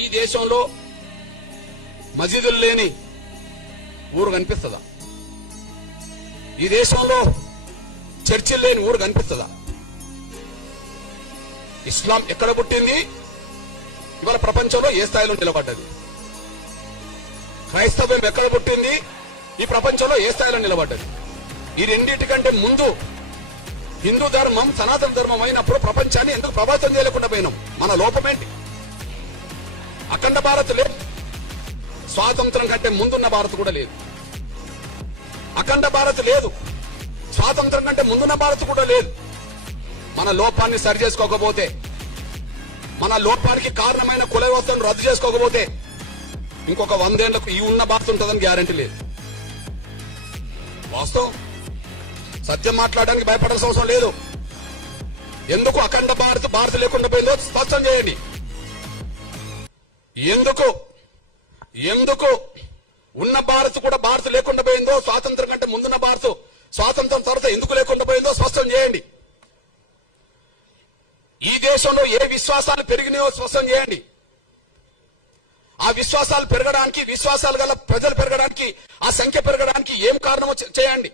ఈ దేశంలో మసీదులు లేని ఊరు కనిపిస్తుందా? ఈ దేశంలో చర్చిలు లేని ఊరు కనిపిస్తుందా? ఇస్లాం ఎక్కడ పుట్టింది, ఇవాళ ప్రపంచంలో ఏ స్థాయిలో నిలబడ్డది? క్రైస్తవ్యం ఎక్కడ పుట్టింది, ఈ ప్రపంచంలో ఏ స్థాయిలో నిలబడ్డది? ఈ రెండింటికంటే ముందు హిందూ ధర్మం సనాతన ధర్మం అయినప్పుడు ప్రపంచాన్ని ఎందుకు ప్రభావితం చేయలేకుండా పోయినాం? మన లోపమేంటి? అఖండ భారత్ లేదు, స్వాతంత్రం కంటే ముందున్న భారత్ కూడా లేదు. అఖండ భారత్ లేదు, స్వాతంత్రం కంటే ముందున్న భారత్ కూడా లేదు. మన లోపాన్ని సరి చేసుకోకపోతే, మన లోపానికి కారణమైన కుల వ్యవస్థను రద్దు చేసుకోకపోతే ఇంకొక 100 ఏళ్లకు ఈ ఉన్న భారత్ ఉంటుందని గ్యారంటీ లేదు. వాస్తవం, సత్యం మాట్లాడడానికి భయపడాల్సిన అవసరం లేదు. ఎందుకు అఖండ భారత్ లేకుండా పోయిందో స్పష్టం చేయండి. ఎందుకు ఉన్న భారత్ కూడా భారత్ లేకుండా పోయిందో, స్వాతంత్రం కంటే ముందున్న భారత్ స్వాతంత్రం తర్వాత ఎందుకు లేకుండా పోయిందో స్పష్టం చేయండి. ఈ దేశంలో ఏ విశ్వాసాలు పెరిగినాయో స్పష్టం చేయండి. ఆ విశ్వాసాలు పెరగడానికి, విశ్వాసాలు గల ప్రజలు పెరగడానికి, ఆ సంఖ్య పెరగడానికి ఏం కారణమో చేయండి.